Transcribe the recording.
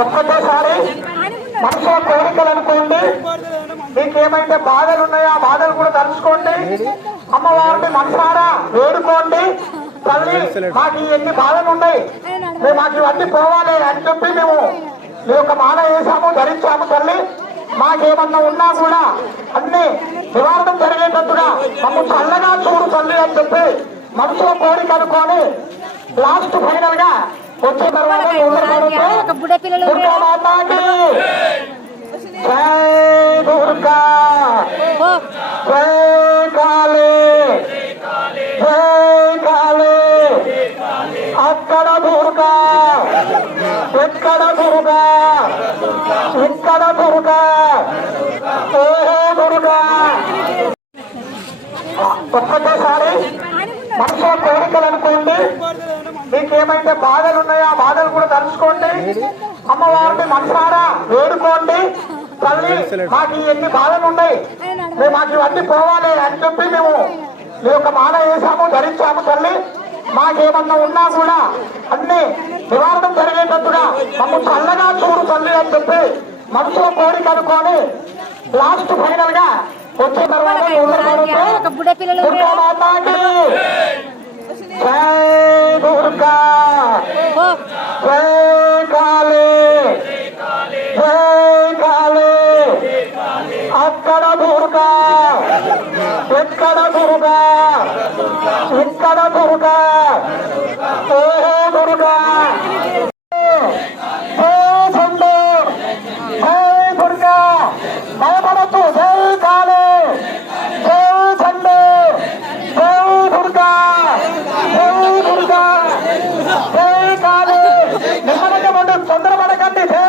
ఒక్కటేసారి మనసులో కోరికలు అనుకోండి. మీకేమైతే బాధలు ఉన్నాయో ఆ బాధలు కూడా తలుచుకోండి. అమ్మవారిని మనసారా వేడుకోండి. తల్లి, మాకు ఎన్ని బాధలు ఉన్నాయి, మేము మాకు ఇవన్నీ పోవాలి అని చెప్పి మేము ఒక మాల వేసాము, ధరించాము. తల్లి, మాకేమన్నా ఉన్నా కూడా అన్ని నివారణం జరిగేటట్టుగా మమ్మల్ని చల్లగా చూడు తల్లి అని చెప్పి మనసులో కోరిక అనుకోని లాస్ట్ ఫైనల్ గా వచ్చిన తర్వాత దుర్గా మాతాకి జై దుర్గా, జై కాళీ, జై కాళీ. అక్కడ దుర్గా, ఎక్కడ దుర్గా, ఇక్కడ దుర్గా, ఓ దుర్గా. ఒక్కటేసారి మనసులో కోరికలు అనుకోండి. మీకేమైతే బాధలు ఉన్నాయో ఆ బాధలు కూడా తలుచుకోండి. అమ్మవారిని మనసారా వేడుకోండి. తల్లి, మాకు ఎన్ని బాధలు ఉన్నాయి, మేము మాకు ఇవన్నీ పోవాలి అని చెప్పి మేము ఒక మాల వేసాము, ధరించాము. తల్లి, మాకేమన్నా ఉన్నా కూడా అన్ని నివారణం జరిగేటట్టుగా మమ్మల్ని చల్లగా చూడు తల్లి అని చెప్పి మనసులో కోరిక అనుకోని లాస్ట్ ఫైనల్ గా వచ్చిన తర్వాత దుర్గా మాతాకి జై దుర్గా, జై కాళీ, జై కాళీ. అక్కడ దుర్గా, ఎక్కడ దుర్గా, ఇక్కడ దుర్గా, ఓ దుర్గా. జై చండు, జై దుర్గా, భయపడద్దు. జై కాళీ, జై చండు, జై దుర్గా, జై దుర్గా, జై కాళీ. నిమ్మలంగా ఉండు, తొందరపడకండి. జై